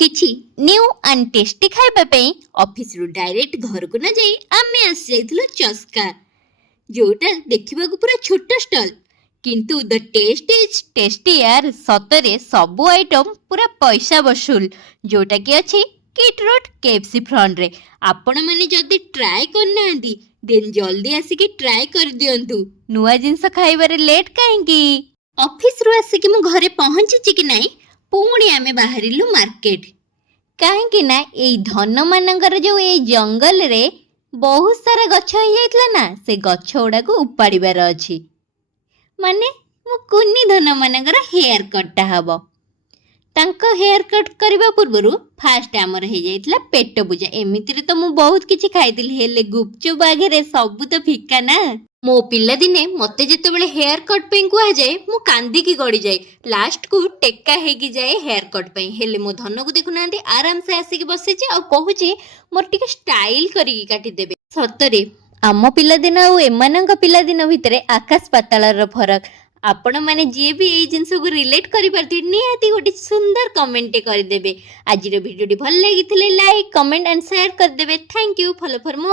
किछि new and tasty खाइबा पे ऑफिस रु डायरेक्ट घर को न जाई आमे आस जाइथिलो चस्का जोटा देखिबा को पूरा छोटा स्टॉल किंतु द टेस्ट इज टेस्टी यार सतरे सबु आइटम पूरा पैसा वसूल जोटा कि अछि किट रोड केएफसी फ्रंट रे आपण माने जदी ट्राई करना आंदी देन जल्दी आसी के ट्राई कर दियंतु नुवा जिंस खाइबारे लेट काहेंगी ऑफिस रु आसी के मु घरे पहुंची कि नाही पुणी आमे बाहरिलु मार्केट काहेंकि ना एई धन मानकर जो एई जंगल रे बहुत सारा गछ हो जाइतला ना से गछ उडा को उपाड़ीबार अछि माने मु कुनी धन मानकर हेयर कटटा हबो तांको हेयर कट करबा पूर्वरु फास्ट आमर हे जाइतला पेट पूजा एमिति रे तो मु बहुत किछि खाइतिली हेले गुपचुप आगे सब तो फिका ना मो पिला दिने मते जेतेबेले हेयर कट पे कुआ जाए मु कांदी की गड़ी जाए लास्ट को टेक्का हेगी जाए हेयर कट पे हेले मो धन को देखु नांदी आराम से आसी के बसे जे आ कहूची मोर टिके स्टाइल करी काटी देबे सतरे आम पिला दिन आ एमानंग पिला दिन भितरे आकाश पातालर फरक आपण माने जे भी एई जिंस को रिलेट करि परथि निहाती गोटी सुंदर कमेंट कर देबे आज वीडियो भल लागिथिले लाइक कमेंट एंड शेयर कर देबे thank you follow for more.